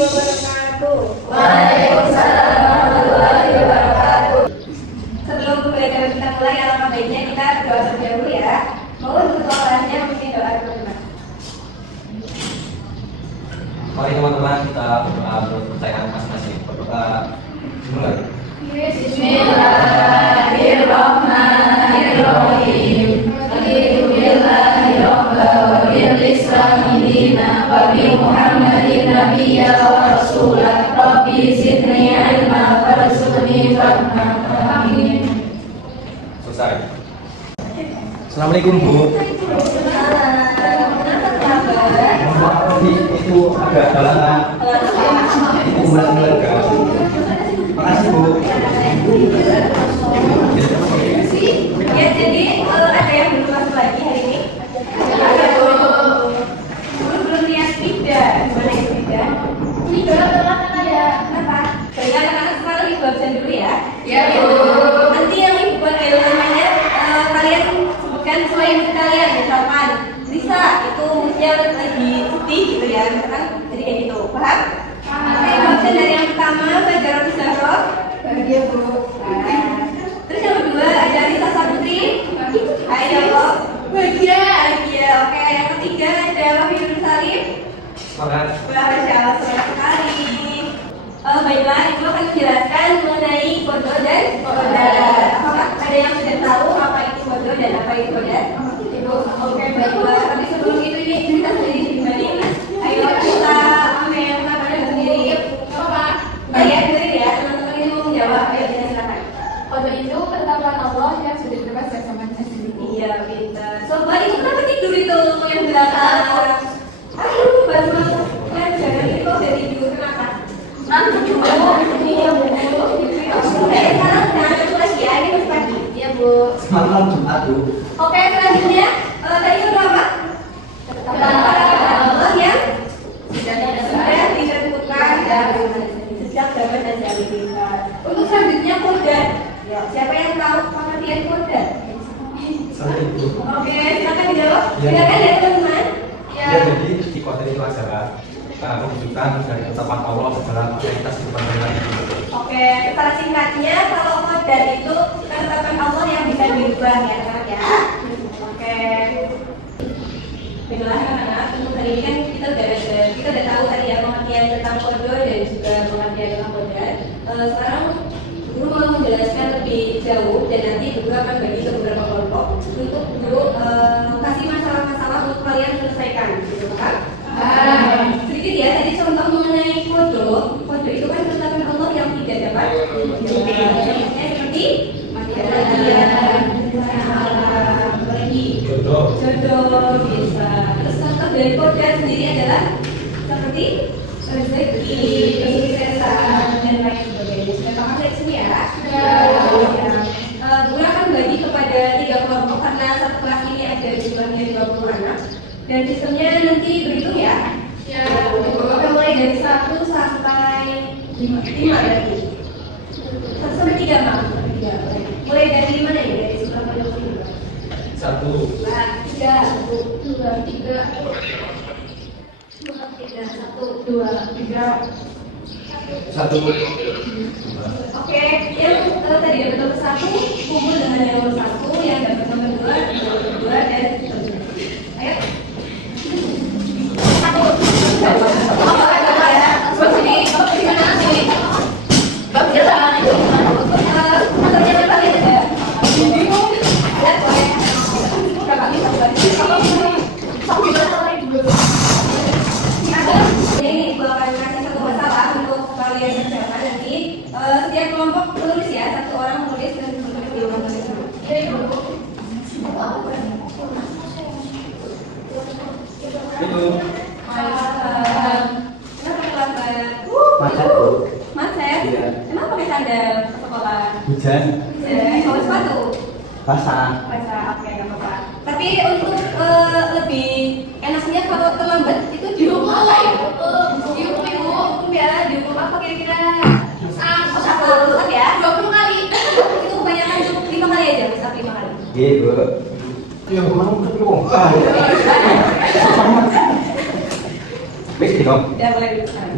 wabarakatuh. Waalaikumsalam warahmatullahi wabarakatuh. Sebelum pembelajaran kita mulai, alangkah baiknya kita berdoa terlebih dahulu ya. Mohon untuk orangnya mungkin doa dulu. Mari teman-teman kita berdoa menurut kepercayaan masing-masing. Berdoa mulai. Bismillahirrahmanirrahim. Alhamdulillahi rabbil alamin wa bi Muhammadin nabiyya wa rasulah. Rabbi zidni ilma warzuqni fahma. Amin. Selesai. Assalamualaikum Bu. Itu agak halangan. Itu umat keluarga. Makasih Bu. Ya, jadi ada yang belum masuk lagi hari ini? Belum lihat tidak? Gimana ya tidak? Kenapa? Baiklah, anak-anak sekarang ibu absen dulu ya. Ya, Bu. Nanti yang ibu buat namanya kalian sebutkan sesuai yang kalian. Misalkan Lisa itu musiknya lagi sedih gitu ya, misalkan jadi kayak gitu, paham? Oke, ibu absen dari yang pertama Fajarah Zahra. Ya, Bu. Terus yang kedua ada Lisa Saputri. Hai Allah. Bahagia. Oke, yang ketiga ada Wahyu Salim. Semangat. Masya Allah, senang sekali. Baiklah, ibu akan menjelaskan mengenai kodo dan kodar. Apakah ada yang sudah tahu apa itu kodo dan apa itu kodar? Ibu, oke, baiklah. Tapi sebelum itu ini kita sendiri pribadi. Ayo kita ambil kabarnya sendiri. Baik, dengerin ya, teman-teman ini mau menjawab. Ayo kita silakan. Kodo itu ketetapan Allah yang sudah dibebaskan sama Maha sendiri. Iya, pintar. Sobat, itu kenapa tidur itu yang belakang? Ayo, baru masuk pelajaran itu dari tidur kenapa? Ngantuk, Bu. Iya, Bu. Sekarang jangan itu lagi ya, ini masih pagi. Iya, Bu. Selamat malam Jumat Bu. Oke, selanjutnya tadi itu apa? Ketetapan Allah yang sudah sudah ditentukan sejak zaman dan jahiliyah. Untuk selanjutnya kodar. Ya, siapa yang tahu pengertian kodar? Saya Ibu. Oke, silakan dijawab. Ya. Silakan ya teman-teman. Ya. Ya, jadi di kota itu adalah menunjukkan dari ketetapan Allah dalam realitas kehidupan kita. Oke, secara singkatnya kalau kodar itu ketetapan Allah yang bisa dirubah ya teman ya. Oke. Baiklah anak-anak, untuk hari ini kan kita udah tahu tadi ya pengertian tentang kodo dan juga pengertian tentang kodar. Sekarang guru mau menjelaskan lebih jauh dan nanti guru akan bagi ke beberapa kelompok untuk guru kasih masalah-masalah untuk kalian selesaikan, gitu kan? Sedikit ya, tadi contoh mengenai kodo. Kodo itu kan ketetapan Allah yang tidak dapat dirubah. Contohnya seperti jodoh bisa. Terus contoh dari kodar sendiri adalah seperti rezeki, kesuksesan dan lain sebagainya. Sudah paham dari sini ya? Guru akan bagi kepada 3 kelompok karena satu kelas ini ada jumlahnya 20 anak dan sistemnya nanti berhitung ya. Oke, mulai dari 1 sampai 5 berarti. 1 sampai 3 maaf. Mulai dari mana ya? Dari sampai 5. 1. 3, 1, 2, 3. 1, 2, 3. 1. Oke, yang tadi dapat nomor 1 kumpul dengan yang nomor 1, yang dapat nomor 2, nomor 2 dan seterusnya. Ayo. Ini ibu akan kasih satu masalah untuk kalian kerjakan nanti. Setiap kelompok menulis ya, satu orang menulis dan diulang tulis dulu. Itu. Kenapa terlambat? Macet Bu. Macet? Iya. Kenapa pakai sandal ke sekolah? Hujan. Bawa sepatu? Basah. Baca, oke, nggak apa-apa. Tapi untuk lebih enaknya kalau terlambat itu dihukum apa ya? Dihukum ibu, ya, dihukum apa kira-kira? Satu ya? 20 kali. Itu kebanyakan cukup 5 kali aja, bisa 5 kali. Iya Bu. Yang kemana ketemu? Wis dino. Ya mulai dulu sekarang.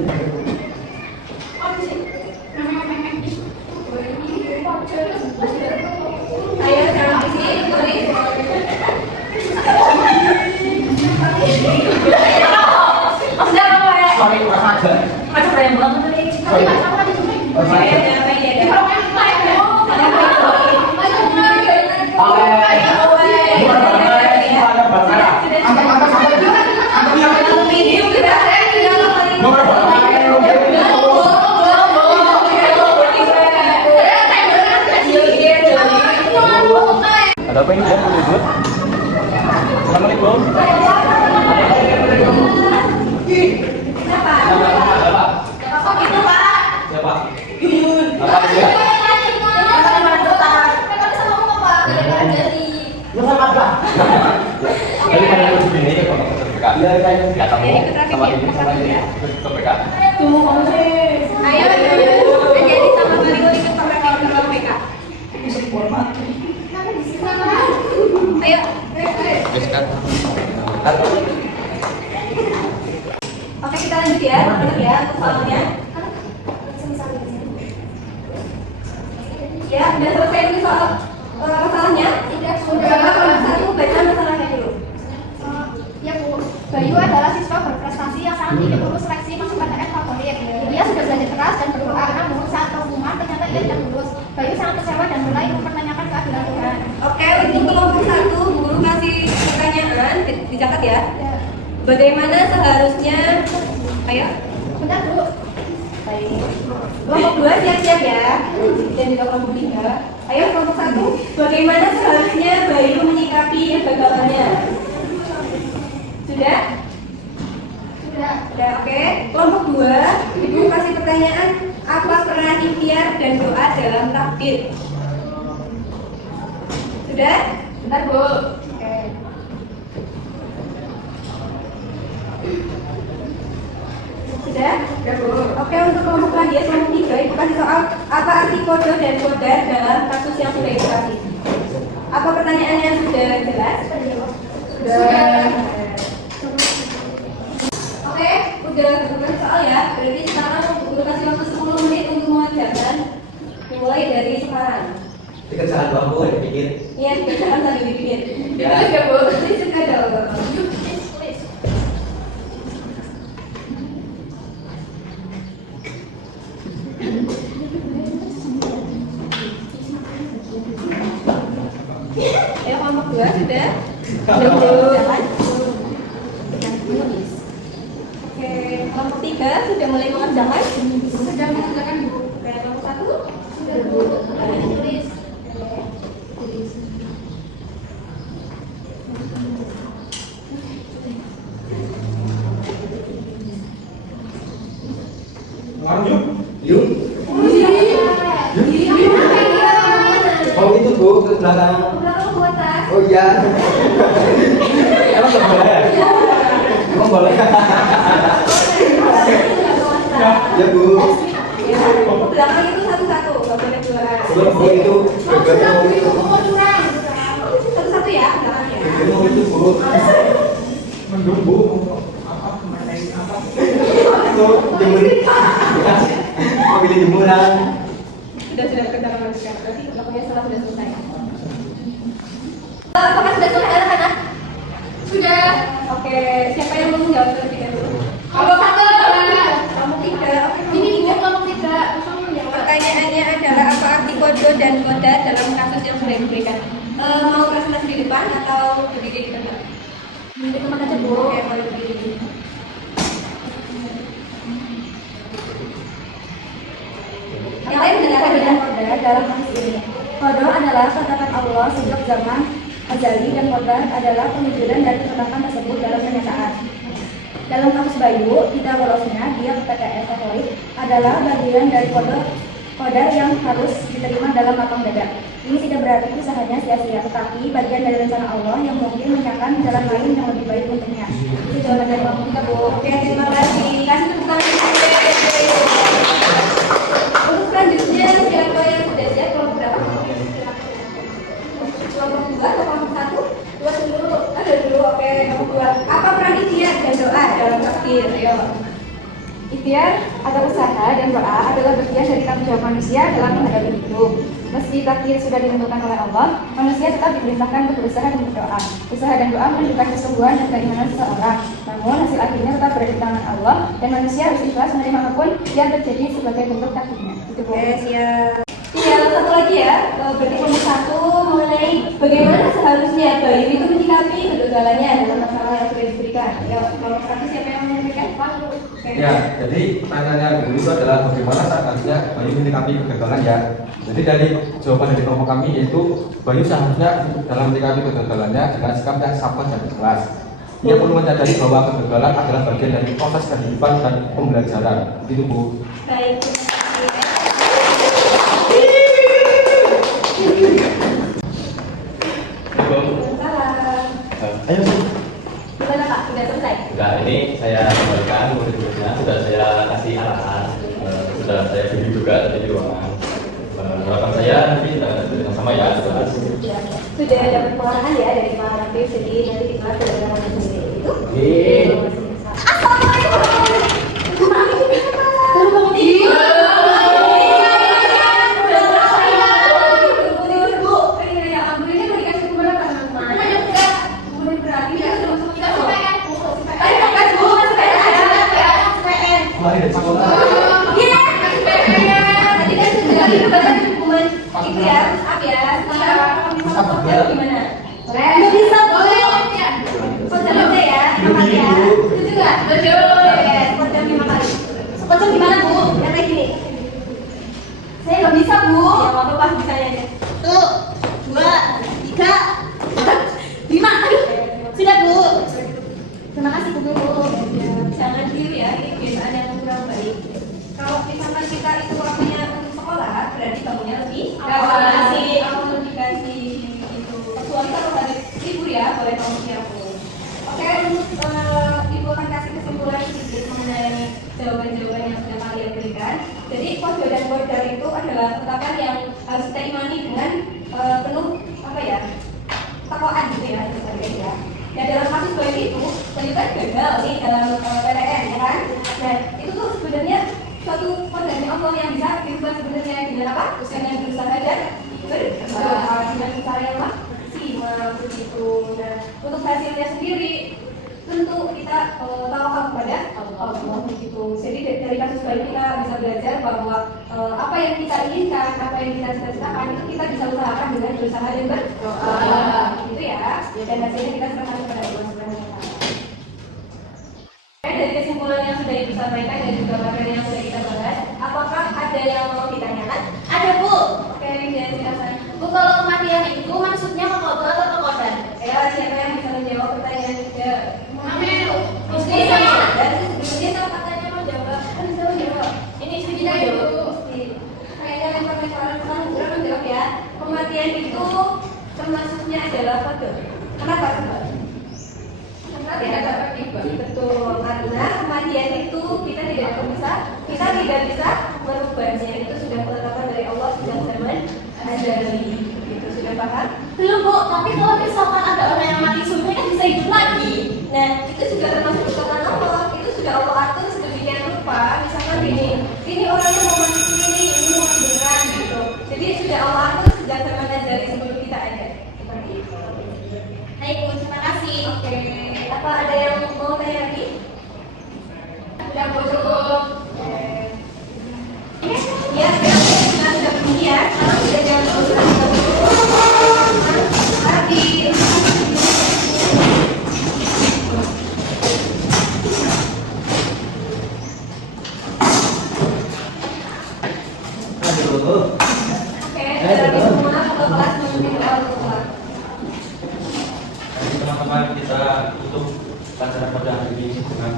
Ayo sekarang di sini tulis. Maksudnya apa ya? Sorry, kurang ajar. Macam yang banget nih. Sorry. Oke, ada apa ya? Ada apa ya? Ada apa ini? Ribut? Assalamualaikum. Siapa? Siapa? Itu Pak. Siapa? Apa dia? Dari mana lu begini ya kalau sertifikat? Iya, enggak tahu. Sama ini sertifikat. Ayo, jadi sama kali ini ke KPK. Ayo. Wis kan. Oke, kita lanjut ya. Lanjut ya untuk soalnya. Ya, udah selesai nih soal masalahnya. Sudah. Satu baca masalahnya dulu. Ya Bu, Bayu adalah siswa berprestasi yang sangat ingin lulus seleksi masuk PTN favorit. Dia sudah belajar keras dan berdoa, namun saat pengumuman ternyata ia tidak lulus. Bayu sangat kecewa dan mulai mempertanyakan keadilan Tuhan. Oke, untuk kelompok satu, guru kasih pertanyaan, dicatat ya. Ya. Bagaimana seharusnya, ayo. Bentar Bu. Baik. Kelompok 2 siap-siap ya. Dan juga kelompok 3. Ayo kelompok 1. Bagaimana seharusnya Bayu menyikapi kegagalannya? Sudah? Sudah. Sudah, oke. Kelompok 2, Ibu kasih pertanyaan, apa peran ikhtiar dan doa dalam takdir? Sudah? Bentar Bu. Oke. Sudah? Sudah Bu. Oke, untuk kelompok lagi ya, kelompok 3, Ibu kasih soal apa arti kode dan kodar dalam kasus yang sudah Ibu kasih. Apa pertanyaannya sudah jelas? Sudah. Oke, udah bukan soal ya. Berarti sekarang Guru kasih waktu 10 menit untuk mengerjakan mulai dari sekarang. Dikerjakan dua aku ya pikir. Iya, kerjakan sambil dipikir. Ya. Terus ya Bu, ini suka dong. Ya, kelompok 2 sudah? Jalan. Oke, kelompok 3 sudah mulai mengerjakan? Sudah mengerjakan Bu. Oke, kelompok 1? Sudah Bu. Tulis. Yuk. Oh itu Bu, ke belakang. Belakang buat tas. Oh iya. Emang nggak boleh? Emang boleh? Ya Bu. Ya, belakang itu satu-satu, nggak boleh dua. Sebelum Bu itu berbeda itu. Satu-satu ya, belakangnya. Berbeda itu Bu. Mendung Bu. Itu jemur. Mobil jemuran. Sudah kerjakan manusia. Berarti belakangnya salah sudah selesai. Apakah sudah selesai anak-anak? Sudah. Oke, siapa yang mau menjawab terlebih dahulu? Kelompok 1. Kamu 3. Oke, Ini Bu kelompok 3. pertanyaannya adalah apa arti kode dan koda dalam kasus yang sudah diberikan? Mau presentasi di depan atau berdiri di tempat? Di tempat aja Bu. Oke, boleh berdiri. Yang lain mendengarkan Dan kodar dalam kasus ini. Kodar adalah katakan Allah sejak zaman azali dan kodar adalah penwujudan dari ketetapan tersebut dalam kenyataan. Dalam kasus Bayu, tidak lolosnya dia ke PTN favorit adalah bagian dari kodar yang harus diterima dalam lapang dada. Ini tidak berarti usahanya sia-sia, tetapi bagian dari rencana Allah yang mungkin menyiapkan jalan lain yang lebih baik untuknya. Itu jawaban dari kelompok 3, Bu. Oke, terima kasih. Kasih tepuk tangan. Untuk selanjutnya, siapa yang sudah siap? Kelompok berapa? Kelompok 2 atau kelompok 1? 2 dulu. Ada dulu, oke. Kelompok 2. Apa peran ikhtiar dan doa dalam takdir. Ayo. Ikhtiar atau usaha dan doa adalah bagian dari tanggung jawab manusia dalam menghadapi hidup. Meski takdir sudah ditentukan oleh Allah, manusia tetap diperintahkan untuk berusaha dan berdoa. Usaha dan doa menunjukkan kesungguhan dan keimanan seseorang. Namun hasil akhirnya tetap berada di tangan Allah dan manusia harus ikhlas menerima apapun yang terjadi sebagai bentuk takdirnya. Itu Bu. Siap. Tinggal satu lagi ya, berarti poin 1 mengenai bagaimana seharusnya bayi itu menyikapi kegagalannya dalam masalah yang sudah diberikan. Ya, kalau satu siapa yang menyampaikan? Ya, jadi pertanyaannya dulu itu adalah bagaimana seharusnya Bayu menyikapi kegagalan ya. Jadi dari jawaban dari kelompok kami yaitu Bayu seharusnya dalam menyikapi kegagalannya dengan sikap yang sabar dan ikhlas. Ia perlu menyadari bahwa kegagalan adalah bagian dari proses kehidupan dan pembelajaran. Itu Bu. Baik. Ayo sih. Gimana Kak? Sudah selesai? Enggak, ini saya kembalikan murid-muridnya. Sudah saya kasih arahan, sudah saya beri juga tadi di ruangan. Harapan saya nanti kita sama ya. Sudah dapat pengarahan ya dari Pak Rakib, jadi nanti kita sudah sendiri itu. Mulai dari sekolah. Tadi kan sudah dibaca dokumen itu ya, up ya. Sekarang gimana? Nggak bisa boleh. Kocok aja ya, 5 kali ya. Itu juga. Betul. Kocok 5 kali. Kocok gimana Bu? Yang kayak gini. Saya nggak bisa Bu. Ya apa pas bisanya aja. 1, 2, 3, 4, 5. Aduh, sudah Bu. Terima kasih Bu Guru. Jangan diri ya, ini kebiasaan yang kurang baik. Kalau misalkan kita itu waktunya untuk sekolah, berarti bangunnya lebih awal dikasih itu. Kecuali kalau hari libur ya, boleh bangun siang Bu. Oke, Ibu akan kasih kesimpulan sedikit mengenai jawaban-jawaban yang sudah kalian berikan. Jadi kode dan border itu adalah ketetapan yang harus kita imani dengan penuh apa ya, takwaan gitu ya, ya. Ya dalam kasus baik itu, saya kan gagal nih dalam PTN ya kan. Nah itu tuh sebenarnya suatu kondisi Allah yang bisa diubah sebenarnya dengan apa? Dengan berusaha dan berdoa dengan cara yang maksimal begitu. Dan untuk hasilnya sendiri tentu kita tawakal kepada Allah begitu. Jadi dari kasus baik kita bisa belajar bahwa apa yang kita inginkan, apa yang kita cita-citakan itu kita bisa usahakan dengan berusaha dan berdoa, gitu ya. Dan hasilnya kita serahkan kepada Allah Subhanahu wa Ta'ala. Dari kesimpulan yang sudah Ibu sampaikan dan juga materi yang sudah kita bahas, apakah ada yang mau ditanyakan? Ada Bu. Oke, Rinda silakan. Bu, kalau kematian itu maksudnya kekotor atau kekodan? Ya, siapa yang bisa menjawab pertanyaan juga? Amin. Mesti saya. Dan sebelumnya kalau katanya mau jawab, kan bisa menjawab. Ini sudah jawab. Kayaknya lempar-lemparan menjawab ya. Kematian itu termasuknya adalah kode. Kenapa coba? Karena tidak dapat diubah. Betul. Karena kematian itu kita tidak bisa merubahnya. Itu sudah ketetapan dari Allah sejak zaman azali. Itu sudah paham? Belum Bu, tapi kalau misalkan ada orang yang mati sebelumnya kan bisa hidup lagi. Nah, itu juga termasuk ketetapan Allah. Itu sudah Allah atur sedemikian rupa. Misalkan ini orang yang mau mati ini mau mati beneran gitu. Jadi sudah Allah atur sejak zaman azali sebelum kita ada. Seperti itu. Baik Bu, terima kasih. Oke, apa ada yang mau tanya lagi? Sudah Bu, cukup. Ya, kita sudah begini ya. Sekarang sudah jangan lagi. Oke, semua ke kelas menuju awal. Jadi teman-teman kita tutup pelajaran pada hari ini dengan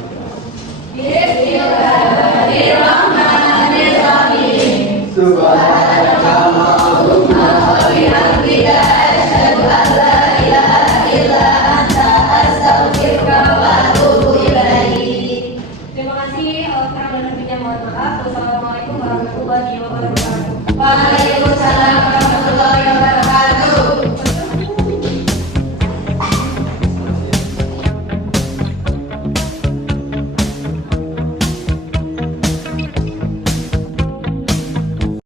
Bismillahirrahmanirrahim. Subhanallahumma wa bihamdika asyhadu an la ilaha illa anta astaghfiruka wa atubu ilaik. Terima kasih. Kurang dan lebihnya mohon maaf. Wassalamualaikum warahmatullahi wabarakatuh. Waalaikumsalam warahmatullahi wabarakatuh.